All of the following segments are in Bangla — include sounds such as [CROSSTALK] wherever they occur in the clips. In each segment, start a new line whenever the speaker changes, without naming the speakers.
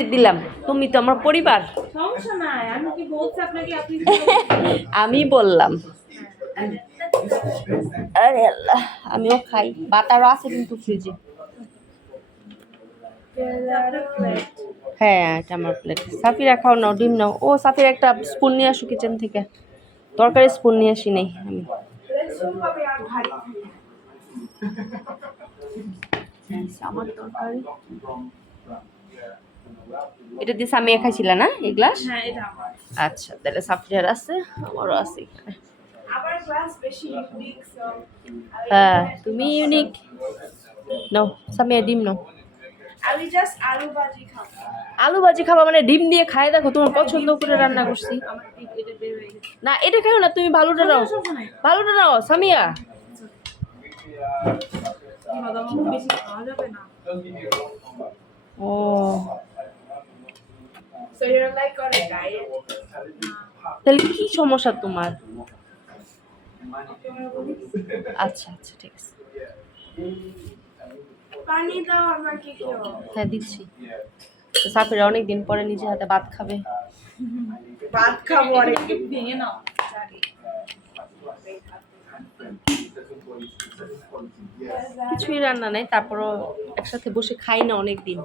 দিলাম। তুমি তো আমার পরিবার। [LAUGHS]
আমি
বললাম। আরে আল্লাহ আমিও খাই। বাতারও আছে কিন্তু ফ্রিজে হ্যাঁ এটা আমার প্লেট সাফিরা খাও নাও ডিম নাও। ও সাফির একটা স্পুন নিয়ে আসো কিচেন থেকে। তরকারি স্পুন নিয়ে আসি নেই আমি। আমার তরকারি। এটা দিয়ে সামিয়া খাইছিল না এই গ্লাস?
হ্যাঁ
আচ্ছা তাহলে সাফিরার আছে আমারও আছে এখানে। হ্যাঁ তুমি ইউনিক নাও সামিয়া ডিম নাও।
আলু ভাজি খাব।
আলু ভাজি খাবা মানে ডিম দিয়ে খাই দেখো তোমার পছন্দ করে রান্না করছি।
হয়ে
না এটা খাও না তুমি ভালোটা নাও। ভালোটা নাও সামিয়া।
কি বাদাম বেশি খাওয়া যাবে না।
ও। তাহলে কি সমস্যা তোমার? আচ্ছা আচ্ছা ঠিক আছে।
পানি দাও আমাকে
হ্যাঁ দিচ্ছি। তো সাফিরা অনেক দিন পরে নিজে হাতে ভাত খাবে।
ভাত খাব অনেক ভেঙে নাও।
কিছুই রান্না নেই তারপরও একসাথে বসে খাই না অনেক দিন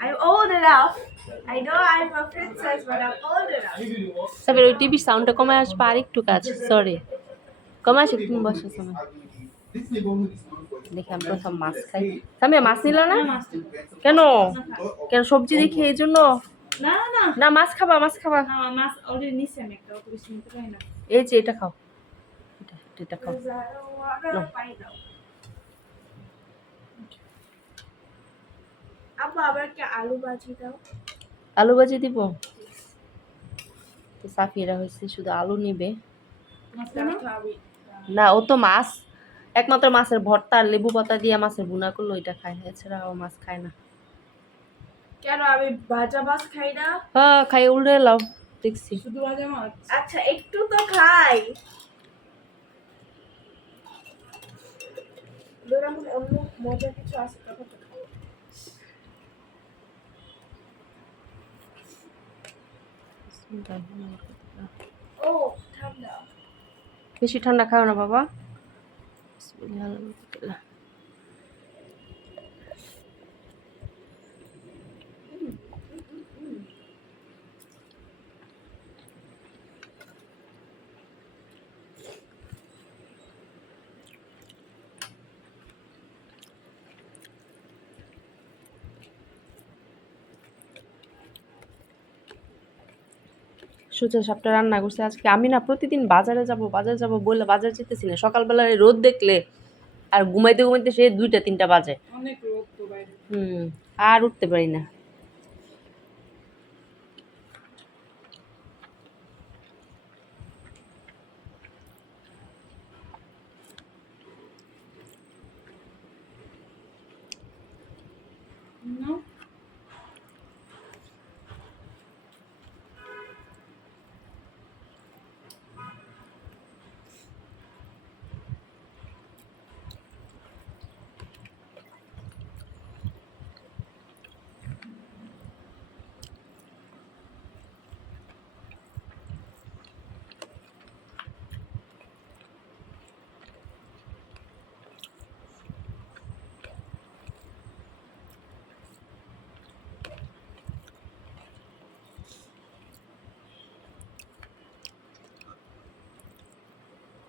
I'm old enough. I know I'm a princess, but I'm old enough.
সাফির ওই টিভির সাউন্ডটা কমে আসবে আর একটু কাজ সরি কমে আসে তুমি বসো সময় দেখি আমি প্রথম মাছ খাই। মাছ নিল না? কেন? কেন সবজি দেখি এই জন্য?
না না
না। মাছ খাবা মাছ খাবা। এই যে এটা খাও। এটা এটা খাও।
আপু আলু ভাজি দাও।
আলু ভাজি দিব? তো সাফিরা হয়েছে শুধু আলু নিবে। না ও তো মাছ। একমাত্র মাছের ভর্তা আর লেবু পাতা দিয়ে মাছের বুনা করল এটা খায় এছাড়া ও মাছ খায় না।
কেন? আমি ভাজা মাছ খাই না?
হ্যাঁ খাই উল্টে লাও দেখছি।
শুধু ভাজা মাছ? আচ্ছা একটু তো খাই। অন্য মজা কিছু আছে তখন ও
বেশি ঠান্ডা খাও না বাবা। Punya. সোজা সাপটা রান্না করছে। আজকে আমি না প্রতিদিন বাজারে যাব বাজারে যাব বলে বাজার যেতেছি না। সকালবেলায় রোদ দেখলে আর ঘুমাইতে ঘুমাইতে সে দুইটা তিনটা বাজে। হুম আর উঠতে পারি না।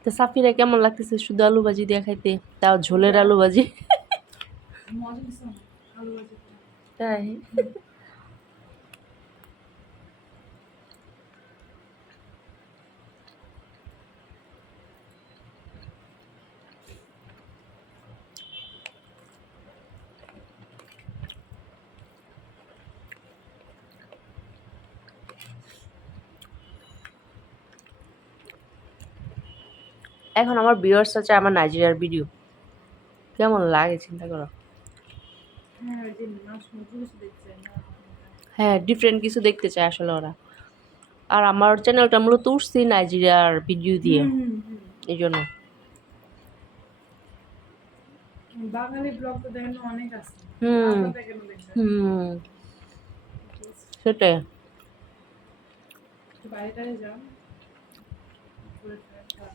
তো সাফিরা কেমন লাগতেছে? শুধু আলু ভাজি দিয়ে খাইতে তাও ঝোলের আলু ভাজি? তাই? এখন আমার ভিউয়ার্স আছে আমার নাইজেরিয়ার ভিডিও কেমন লাগে চিন্তা করো।
হ্যাঁ না?
হ্যাঁ ডিফারেন্ট কিছু দেখতে চায় আসলে ওরা। আর আমার চ্যানেলটা মূলত উঠছি নাইজেরিয়ার ভিডিও দিয়ে। এই জন্য।
বাঙালি ব্লগ তো দেখানো অনেক আছে
হুম
আমরা দেখানো দেখবে
হুম সেটাই
বাইরে টাইরে যাও ঘুরে ফিরে খাও।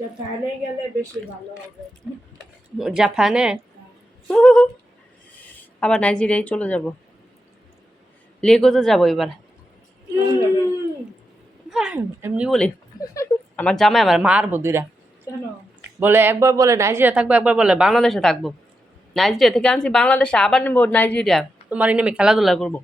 জাপানে গেলে বেশি ভালো হবে।
জাপানে? আবার নাইজেরিয়ায় চলে যাব। লেগোতে যাব এবার। হ্যাঁ, এমনি বলে আমার জামাই আমার মার বদিরা বলে একবার বলে নাইজেরিয়া থাকব একবার বলে বাংলাদেশে থাকব। নাইজেরিয়া থেকে আনছি বাংলাদেশে আবার নেব নাইজেরিয়া। তোমার নেমে খেলাধুলা করব।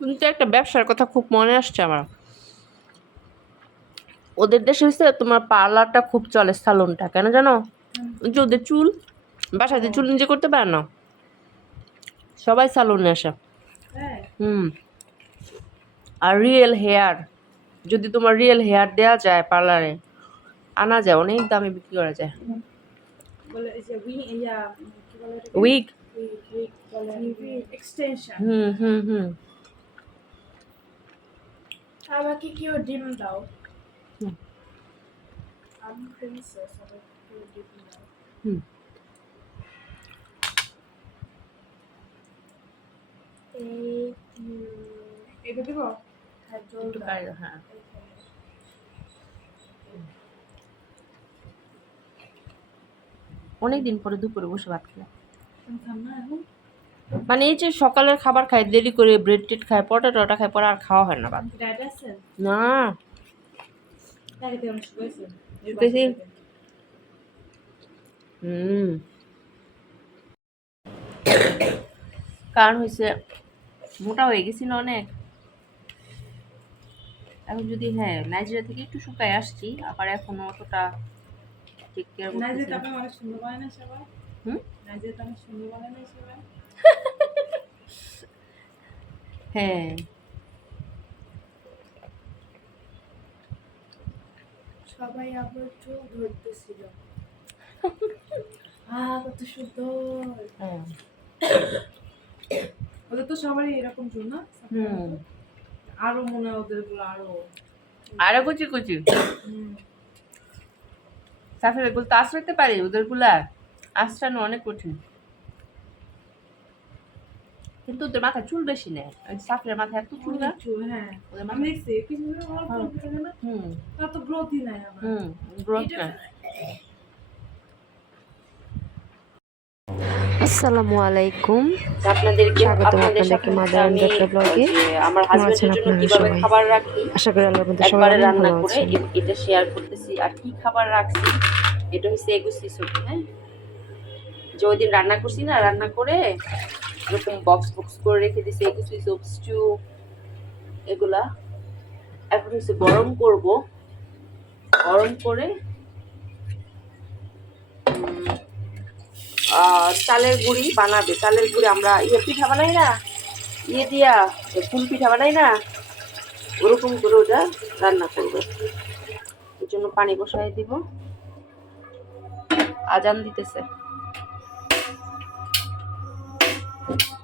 কিন্তু একটা ব্যবসার কথা খুব মনে আসছে আমার। ওদের দেশে হচ্ছে তোমার পার্লারটা খুব চলে সালনটা কেন জানো? যে ওদের চুল বাসাতে চুল নিজে করতে পারে না? সবাই সালনে আসে।
হ্যাঁ।
হুম। আর রিয়েল হেয়ার যদি তোমার রিয়েল হেয়ার দেওয়া যায় পার্লারে আনা যায় অনেক দামে বিক্রি করা যায়? উইক হুম হুম হুম।
আমাকে কেউ ডিম দাও।
হুম।
আমি প্রিন্সেস আমাকে কেউ ডিম দাও।
হুম।
এই এটা দিব? হ্যাঁ
হ্যাঁ। অনেক দিন পরে দুপুরে বসে ভাত খেলাম। মানে এই যে সকালের খাবার খাই দেরি করে ব্রেড টেড খায় পটেটোটা খায় পরে আর খাওয়া হয় না
আছেন
না। হুম। কারণ হয়েছে মোটা হয়ে গেছি না অনেক। এখন যদি হ্যাঁ নাইজেরিয়া থেকে একটু শুকায় আসছি আবার এখনও অতটা টেক কেয়ার
নাইজে
করতেছি
তো অনেক সুন্দর বলে না সবাই
হুম?
নাইজে তো অনেক সুন্দর না সবাই
হ্যাঁ।
সবাই আবার চুল ধরতেছিল। আহ কত সুন্দর।
হ্যাঁ।
ওদের তো সবারই এরকম চুল না?
হুম।
আরও মনে হয় ওদেরগুলো আরও।
আরও কুচি কুচি। সাফের এগুলো তো আশ্রাইতে পারি ওদেরগুলা। আশ্রানো অনেক কঠিন। কিন্তু ওদের মাথায় চুল বেশি নেই। সাফের মাথায় এত চুল না?
চুল হ্যাঁ।
ওদের মাথায়
দেখছি
হ্যাঁ।
না?
হুম।
তার তো গ্রোথই নাই আমার
হুম গ্রোথ আসসালামু আলাইকুম। আপনাদেরকে
স্বাগতম
আপনাদের
আপনাদেরকে মাদার যাত্রা ব্লগে।
আমার হাজবেন্ডের জন্য কীভাবে খাবার রাখি?
আশা করি আল্লাহর মধ্যে সবাই
রান্না করে এটা শেয়ার করতেছি। আর কি খাবার রাখছি? এটা হচ্ছে এগুসি স্যুপ হ্যাঁ? যে ওই দিন রান্না করছি না রান্না করে এরকম বক্স বক্স করে রেখে দিছি এগুসি স্যুপ স্টিউ এগুলা। এখন হচ্ছে গরম করব। গরম করে চালের গুঁড়ি বানাবে। চালের গুঁড়ি আমরা ইয়ে পিঠা বানাই না? ইয়ে দিয়া ফুল পিঠা বানাই না? ওরকম করে ওটা রান্না করবে। এর জন্য পানি বসাই দিব। আজান দিতেছে। Thank you.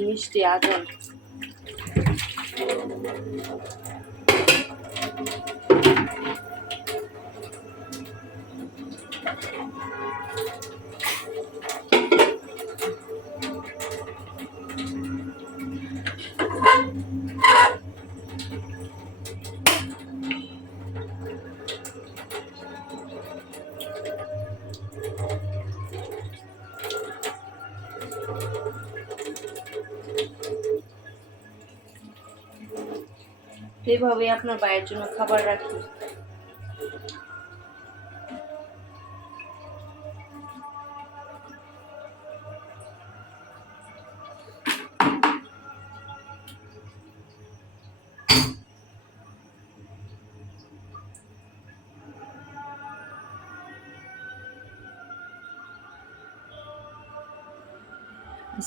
মিষ্টি আজান এইভাবে আপনার ভাইয়ের জন্য খাবার রাখি।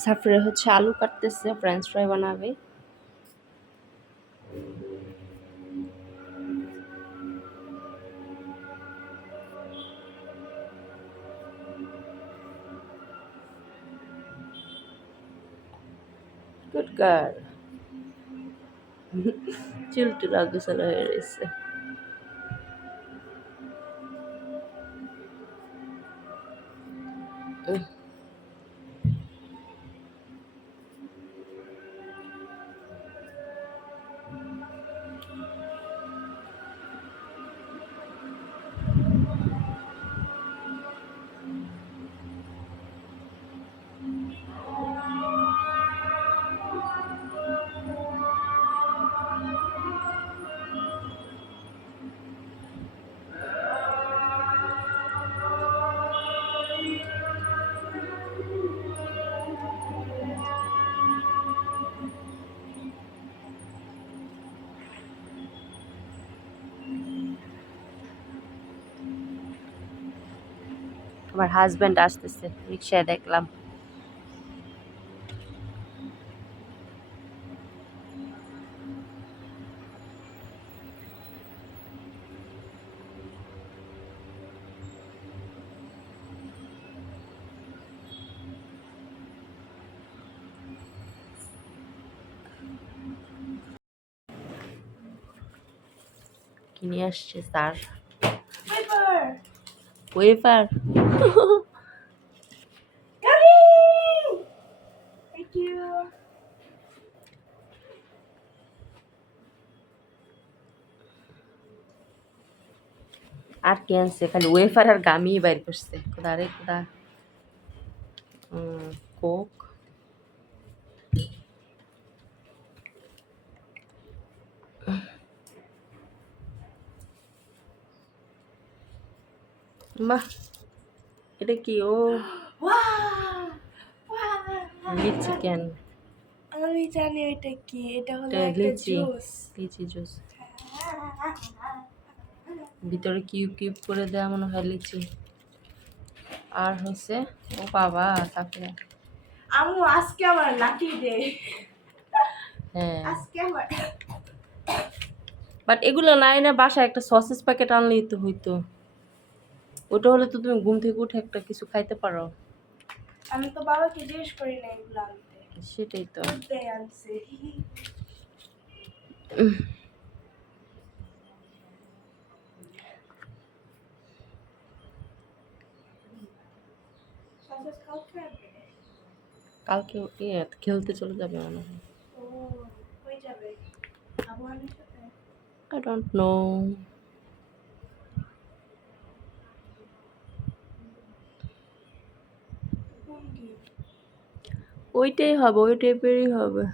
সাফরে হচ্ছে আলু কাটতেছে ফ্রেঞ্চ ফ্রাই বানাবে। গুড গার্ল চুল টুল আগোছালো হয়ে আমার হাজব্যান্ড আসতেছে রিক্সায় দেখলাম। কি নিয়ে আসছে sir! Wafer
Coming! Thank you.
আর কি আনছে খালি ওয়েফার আর গামি বাইর করছে কোথা রে কোথা উম, কোক বাহ এটা কি? ও! লিচি কেন
আমি জানি এটা কি এটা হলো একটা
লিচি
জুস
লিচি জুস ভিতরে কিউব কিউব করে দেওয়া মনে হয় লিচি। আর হচ্ছে ও বাবা তারপরে।
আমু আজকে আমার লাকি ডে
হ্যাঁ।
আজকে আমার।
বাট এগুলো নাই না বাসায় একটা সসেস প্যাকেট আনলেই তো হইতো। ওটা হলে তো তুমি ঘুম থেকে উঠে একটা কিছু খাইতে পারো।
আমি তো বাবাকে জিজ্ঞেস করি না এগুলো আনতে।
সেটাই তো।
আনছে।
কালকে ইয়ে খেলতে চলে যাবে মনে হয়।
ও হয়ে যাবে আবু আনির সাথে
আই ডোন্ট নো
কোন কি
ওইটাই হবে ওই টাইপেরই হবে।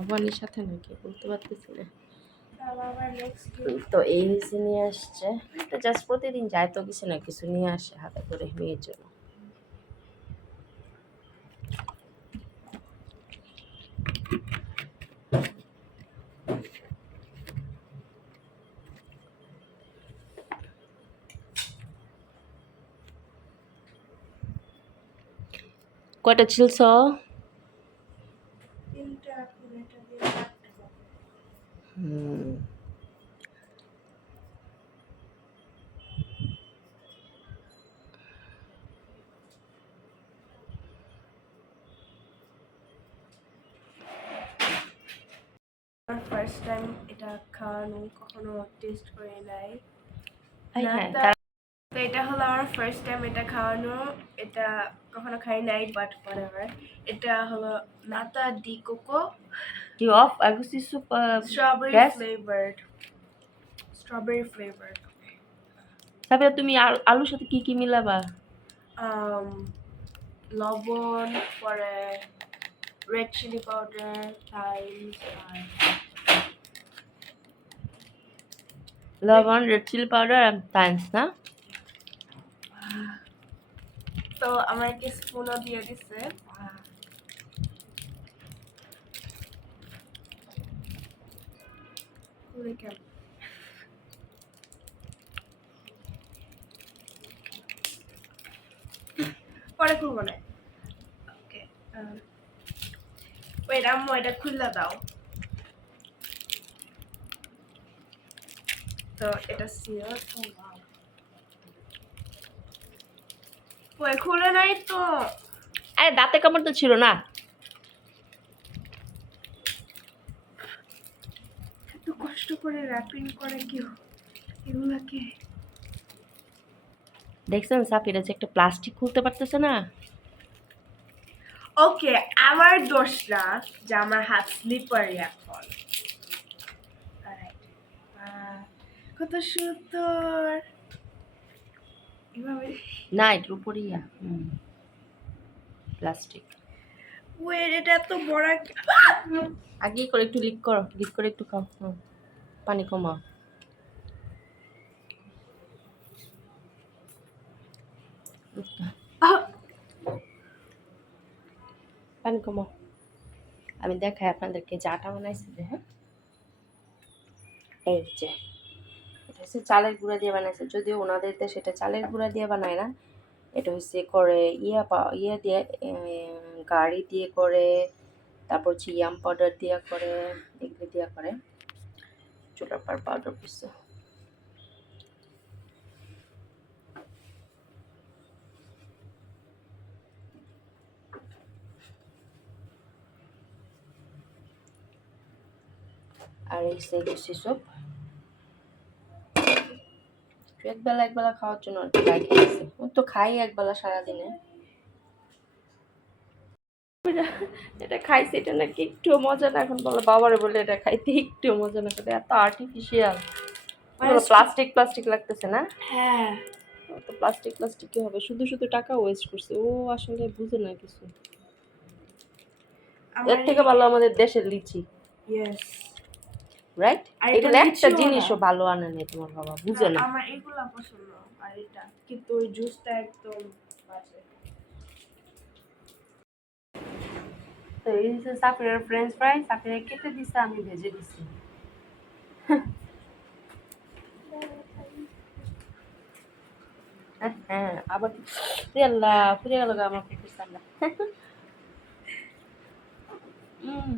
আবানের সাথে নাকি? বলতে পারতেছি না। তো এই নিয়ে আসছে। এটা জাস্ট প্রতিদিন যায় তো কিছু না কিছু নিয়ে আসে হাতে করে মেয়ের জন্য। কয়টা ছিলছ
ফার্স্ট টাইম এটা খাওয়ানো কখনো টেস্ট করে নাই।
হ্যাঁ
এটা হলো আমার ফার্স্ট টাইম এটা খাওয়ানো। এটা কখনো খাই নাই বাট whatever এটা হলো নাতা ডি কোকো।
কি অফ আগুসি soup
strawberry? Flavoured strawberry flavoured
তারপরে তুমি আল- আলুর সাথে কি কি মিলাবা?
Um, লবণ পরে red চিলি thyme, আর
লবণ রেড চিলি পাউডার আর টাইমস না?
তো আমাকে স্পুনও দিয়ে দিছে। পরে খুলবো না। ওকে আম্মু এটা খুললে দাও। তো এটা ওই খুলে নাই তো।
আরে দাঁতে কামড় তো ছিল না।
এত কষ্ট করে র্যাপিং করে কেউ এগুলাকে।
দেখছেন সাফিরা যে একটা প্লাস্টিক খুলতে পারতেছে না?
ওকে আমার দোষ না যে আমার হাত স্লিপারি এখন। কত সুন্দর।
না এটার উপরেই প্লাস্টিক
ওয়েট এটা এত বড়
আগেই করে একটু লিক করো লিক করে একটু খাও। পানি কমাও! পানি কমাও। আমি দেখাই আপনাদেরকে চাটা বানাইছি যে হ্যাঁ? এই যে। হচ্ছে চালের গুঁড়া দিয়ে বানাইছে। যদিও ওনাদের সেটা চালের গুঁড়া দিয়ে বানায় না, এটা হচ্ছে করে ইয়া পা, ইয়া দিয়ে গাড়ি দিয়ে করে, তারপর হচ্ছে ইয়াম পাউডার দিয়া করে, এগুলো দিয়া করে। চুলার পার পাউডার পিসে আর এই সে গুছি সব। একবেলা একবেলা খাওয়ার জন্য আর কি খেয়েছে তো খাই একবেলা সারাদিনে। এটা- এটা খাইছে এটা নাকি একটু মজা না এখন বলে বাবারে বলে এটা খাইতে একটু মজা না করে এত আর্টিফিশিয়াল প্লাস্টিক প্লাস্টিক লাগতেছে না?
হ্যাঁ।
তো প্লাস্টিক প্লাস্টিক কি হবে শুধু শুধু টাকা ওয়েস্ট করছে ও আসলে বুঝে না কিছু। এর থেকে ভালো আমাদের দেশের লিচি।
ইয়েস
রাইট একটা জিনিসও ভালো আনে তোমার বাবা বুঝে না
আমার এগুলা পছন্দ আর এটা। কিন্তু ওই জুসটা একদম বাজে।
তো এই হচ্ছে সাফিরের ফ্রেঞ্চ ফ্রাই সাফিরে কেটে দিছে আমি ভেজে দিছি। হ্যাঁ, হ্যাঁ আবার আল্লাহ ফুরে গেল আমার কুকুর সাল্লাহ হুম।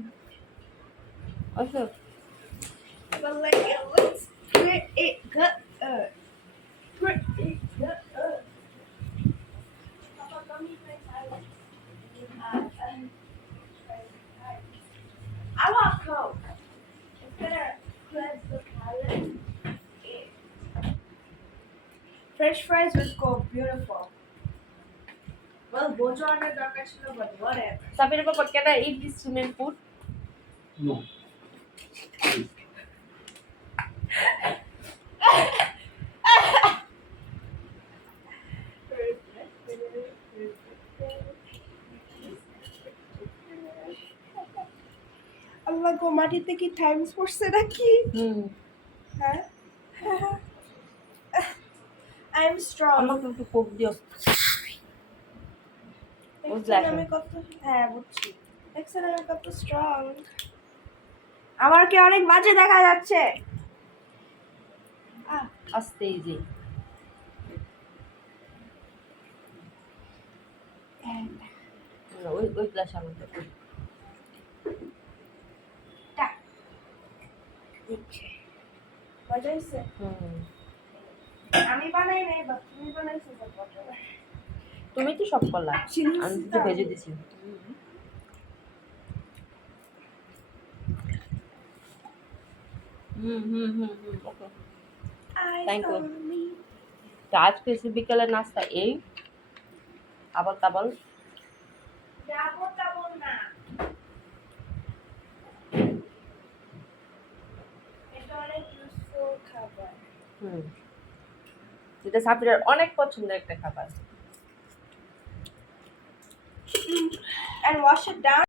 but like it looks pretty good. Uh, pretty good. I want Coke. It's gonna cleanse the palate. Fresh fries with Coke, beautiful. Well, both are under the but whatever.
Sapir, Papa, can I eat this human food?
No.
আল্লাহ গো মাটিতে কি টাইমস পড়ছে নাকি? হ্যাঁ? আই এম স্ট্রং
আমাকে একটু কোক দিও।
আমি কত হ্যাঁ বুঝছি। দেখছেন আমি কত স্ট্রং আমার কি অনেক বাজে দেখা যাচ্ছে?
আস্তে যে। ওই ওই গ্লাস আমাকে দিও।
টা। দিচ্ছে। মজা হয়েছে? আমি বানাই নাই বা তুমি বানাইছো
তুমি তো সব করলা আমি তো। ভেজে দিছি হুম হুম হুম হুম ওকে
I
Thank you.
saw me.
তো আজকে বিকেলের নাস্তা এই আবল তাবল
যাব যাব না। এটা অনেক useful খাবার।
হুম যেটা সাফিরের অনেক পছন্দের একটা খাবার
And wash it down.